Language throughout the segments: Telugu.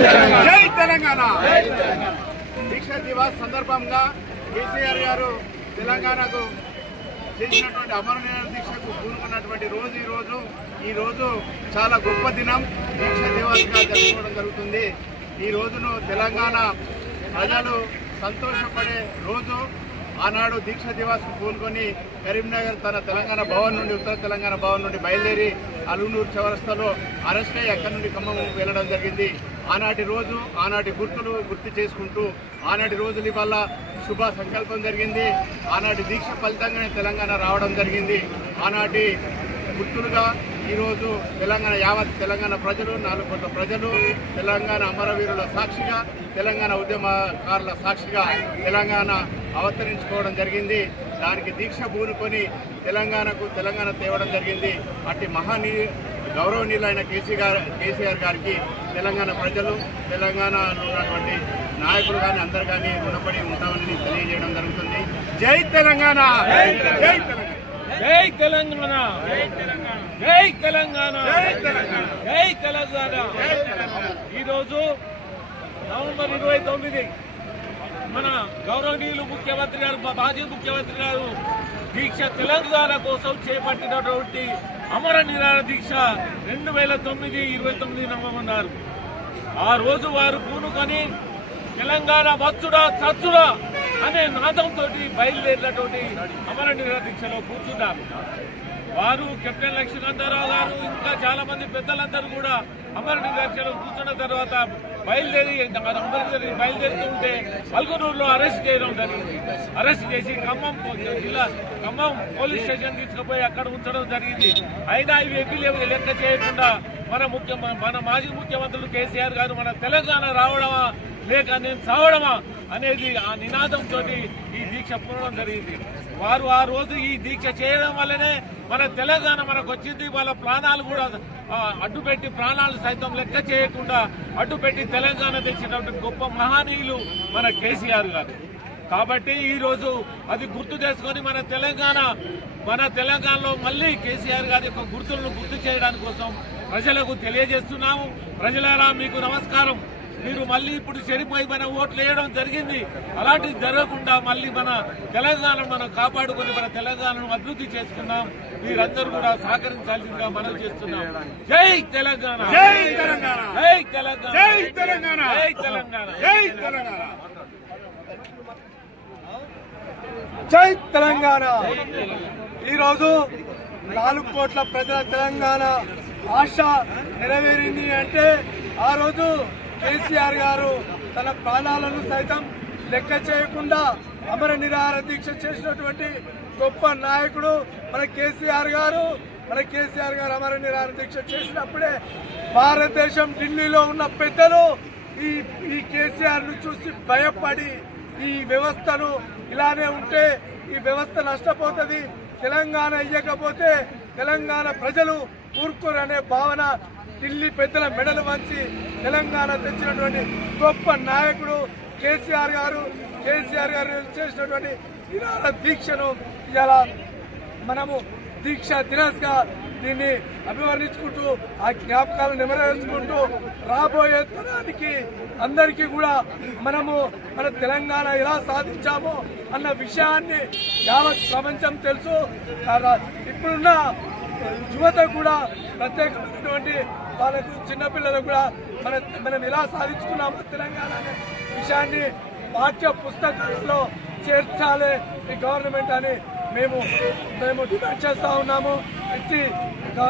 జై తెలంగాణ దీక్ష దివాస్ సందర్భంగా కేసీఆర్ గారు తెలంగాణకు చేసినటువంటి అమరనిరాహార దీక్షకు పూనుకున్నటువంటి ఈ రోజు చాలా గొప్ప దినం. దీక్ష దివాస్గా జరుపుకోవడం జరుగుతుంది. ఈ రోజును తెలంగాణ ప్రజలు సంతోషపడే రోజు. ఆనాడు దీక్ష దివాస్కు పూనుకొని కరీంనగర్ తన తెలంగాణ భవన్ నుండి ఉత్తర తెలంగాణ భవన్ నుండి బయలుదేరి అలునూరు చౌరస్తాలో అరెస్ట్ అయ్యి అక్కడి నుండి ఖమ్మం వెళ్లడం జరిగింది. ఆనాటి రోజు ఆనాటి గుర్తులు గుర్తు చేసుకుంటూ ఆనాటి రోజులు ఇవాళ శుభ సంకల్పం జరిగింది. ఆనాటి దీక్ష ఫలితంగానే తెలంగాణ రావడం జరిగింది. ఆనాటి గుర్తులుగా ఈరోజు తెలంగాణ యావత్ తెలంగాణ ప్రజలు 4 కోట్ల ప్రజలు తెలంగాణ అమరవీరుల సాక్షిగా తెలంగాణ ఉద్యమకారుల సాక్షిగా తెలంగాణ అవతరించుకోవడం జరిగింది. దానికి దీక్ష పూనుకొని తెలంగాణ తేవడం జరిగింది. అట్టి గౌరవనీయులైన కేసీఆర్ గారికి తెలంగాణ ప్రజలు తెలంగాణలో ఉన్నటువంటి నాయకులు కానీ అందరు కానీ రుణపడి ఉంటామని తెలియజేయడం జరుగుతుంది. జై తెలంగాణ, జై తెలంగాణ, జై తెలంగాణ, జై తెలంగాణ, జై తెలంగాణ. ఈరోజు నవంబర్ 29 మన గౌరవనీయులు ముఖ్యమంత్రి గారు, మాజీ ముఖ్యమంత్రి గారు దీక్ష తెలంగాణ కోసం చేపట్టినటువంటి అమర నిరాహార దీక్ష 2009 29 నమ్మమన్నారు. ఆ రోజు వారు పూనుకొని తెలంగాణ వచ్చుడా చచ్చుడా అనే నాదంతో బయలుదేరినటువంటి అమర నిరాహార దీక్షలో కూర్చున్నారు. వారు కెప్టెన్ లక్ష్మీకాంతారావు గారు ఇంకా చాలా మంది పెద్దలందరూ కూడా అమర నిరాహార దీక్షలో కూర్చున్న తర్వాత బయలుదేరుతుంటే అల్గునూరులో అరెస్ట్ చేయడం జరిగింది. అరెస్ట్ చేసి ఖమ్మం పోలీస్ స్టేషన్ తీసుకుపోయి అక్కడ ఉంచడం జరిగింది. అయినా ఇవి లెక్క చేయకుండా మన మాజీ ముఖ్యమంత్రులు కేసీఆర్ గారు మన తెలంగాణ రావడమా లేక నేను చావడమా అనేది ఆ నినాదంతో ఈ దీక్ష పూనడం జరిగింది. వారు ఆ రోజు ఈ దీక్ష చేయడం వల్లనే మన తెలంగాణ మనకు వచ్చింది. వాళ్ళ ప్రాణాలు కూడా అడ్డుపెట్టి ప్రాణాలు సైతం లెక్క చేయకుండా అడ్డుపెట్టి తెలంగాణ తెచ్చినటువంటి గొప్ప మహనీయులు మన కేసీఆర్ గారు. కాబట్టి ఈ రోజు అది గుర్తు చేసుకొని మన తెలంగాణలో మళ్ళీ కేసీఆర్ గారి యొక్క గుర్తులను గుర్తు చేయడానికి కోసం ప్రజలకు తెలియజేస్తున్నాము. ప్రజలారా మీకు నమస్కారం. మీరు మళ్ళీ ఇప్పుడు చెడిపోయి మన ఓట్లు వేయడం జరిగింది. అలాంటివి జరగకుండా మళ్ళీ మన తెలంగాణ మనం కాపాడుకొని మన తెలంగాణను అభివృద్ధి చేసుకున్నాం. మీరందరూ కూడా సహకరించాల్సిందిగా మనం చేస్తున్నాం. జై తెలంగాణ, జై తెలంగాణ, జై తెలంగాణ, జై తెలంగాణ, జై తెలంగాణ, జై తెలంగాణ, జై తెలంగాణ. ఈరోజు 4 కోట్ల ప్రజల తెలంగాణ ఆశ నెరవేరింది అంటే ఆ రోజు కేసీఆర్ గారు తన ప్రాణాలను సైతం లెక్క చేయకుండా అమర నిరాహార దీక్ష చేసినటువంటి గొప్ప నాయకుడు మన కేసీఆర్ గారు. అమర నిరాహార దీక్ష చేసినప్పుడే భారతదేశం ఢిల్లీలో ఉన్న పెద్దలు ఈ కేసీఆర్ ను చూసి భయపడి ఈ వ్యవస్థను ఇలానే ఉంటే ఈ వ్యవస్థ నష్టపోతుంది, తెలంగాణ ఇయ్యకపోతే తెలంగాణ ప్రజలు ఊరుకోరనే భావన ఢిల్లీ పెద్దల మెడలు వంచి తెలంగాణ తెచ్చినటువంటి గొప్ప నాయకుడు కేసీఆర్ గారు చేసినటువంటి నిరాహార దీక్షను ఇలా మనము దీక్ష దినస్గా దీన్ని అభివర్ణించుకుంటూ ఆ జ్ఞాపకాలను నెమరేసుకుంటూ రాబోయే తరానికి అందరికీ కూడా మనము మన తెలంగాణ ఎలా సాధించామో అన్న విషయాన్ని యావత్ ప్రపంచం తెలుసు. ఇప్పుడున్న యువత కూడా ప్రత్యేకమైనటువంటి వాళ్ళకు చిన్నపిల్లలకు కూడా మనం ఎలా సాధించుకున్నామో తెలంగాణ అనే విషయాన్ని పాఠ్య పుస్తకాలలో చేర్చాలి ఈ గవర్నమెంట్ అని మేము డిమాండ్ చేస్తా ఉన్నాము.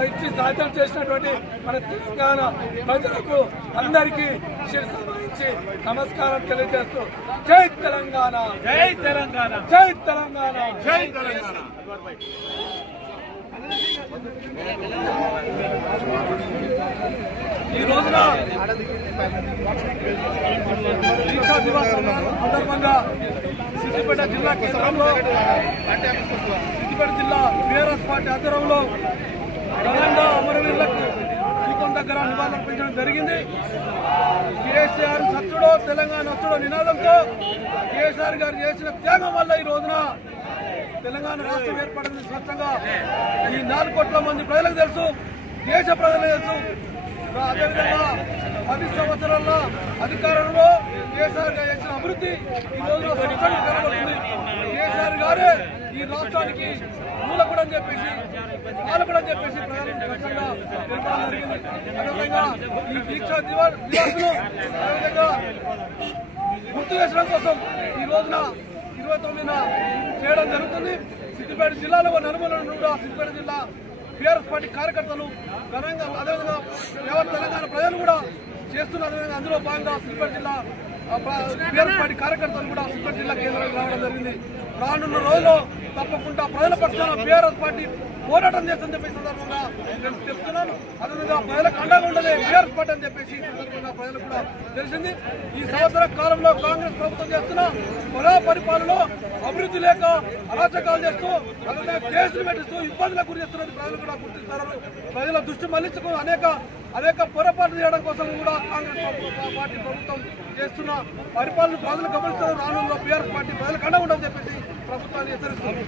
ఇచ్చి సాధ్యం చేసినటువంటి మన తెలంగాణ ప్రజలకు అందరికీ శిరస్సు వహించి నమస్కారం తెలియజేస్తూ జై తెలంగాణ, జై తెలంగాణ, జై తెలంగాణ, జై తెలంగాణ. ఈ రోజున దీక్షా దివాస్ సందర్భంగా సిద్దిపేట జిల్లా కేంద్రంలో సిద్దిపేట జిల్లా టీఆర్ఎస్ పార్టీ ఆధ్వర్యంలో తెలంగాణ అమరవీరులకు శ్రీకొండ దగ్గర నివాళులర్పించడం జరిగింది. కేసీఆర్ సచ్చుడో తెలంగాణ వచ్చుడో నినాదంతో కేసీఆర్ గారు చేసిన త్యాగం వల్ల ఈ రోజున తెలంగాణ రాష్ట్రం ఏర్పడింది. స్పష్టంగా ఈ 4 కోట్ల మంది ప్రజలకు తెలుసు, దేశ ప్రజలకు తెలుసు. అదేవిధంగా 10 సంవత్సరాల అధికారంలో కేసీఆర్ గారు చేసిన అభివృద్ధి ఈ రోజున స్పష్టంగా కనబడుతుంది. కేసీఆర్ గారే ఈ రాష్ట్రానికి మూలకుడని చెప్పేసి పాలకుడని చెప్పేసి ప్రజలు స్పష్టంగా తెలపడం జరిగింది. అదేవిధంగా ఈ దీక్షా దివాసులు అదేవిధంగా గుర్తు చేసడం కోసం ఈ రోజున 29న చేయడం జరుగుతుంది. సిద్దిపేట జిల్లాలో నలుమూల కూడా సిద్దిపేట జిల్లా టీఆర్ఎస్ పార్టీ కార్యకర్తలు ఘనంగా అదేవిధంగా యావత్ తెలంగాణ ప్రజలు కూడా చేస్తున్నారు. అదేవిధంగా అందులో భాగంగా సిద్దిపేట జిల్లా టీఆర్ఎస్ పార్టీ కార్యకర్తలు కూడా సిద్దిపేట జిల్లా కేంద్రానికి రావడం జరిగింది. రానున్న రోజుల్లో తప్పకుండా ప్రజల పక్షాన టీఆర్ఎస్ పార్టీ పోరాటం చేస్తుందని చెప్పి సందర్భంగా నేను చెప్తున్నాను. అదేవిధంగా ప్రజలకు అండగా ఉండదే టీఆర్ఎస్ పార్టీ అని చెప్పేసి సందర్భంగా ప్రజలకు కూడా తెలిసింది. ఈ సంవత్సర కాలంలో కాంగ్రెస్ ప్రభుత్వం చేస్తున్న ప్రజా పరిపాలనలో అభివృద్ధి లేక అరాచకాలు చేస్తూ అదేవిధంగా కేసులు పెట్టిస్తూ ఇబ్బందులకు గురి చేస్తున్నది ప్రజలు కూడా గుర్తిస్తారు. ప్రజల దృష్టి మళ్లించుకు అనేక పొరపాట్లు చేయడం కోసం కూడా కాంగ్రెస్ పార్టీ ప్రభుత్వం చేస్తున్న పరిపాలన ప్రజలు గమనిస్తారు. రానున్న టీఆర్ఎస్ పార్టీ ప్రజలకు అండగా ఉండని చెప్పేసి ప్రభుత్వాన్ని హెచ్చరిస్తుంది.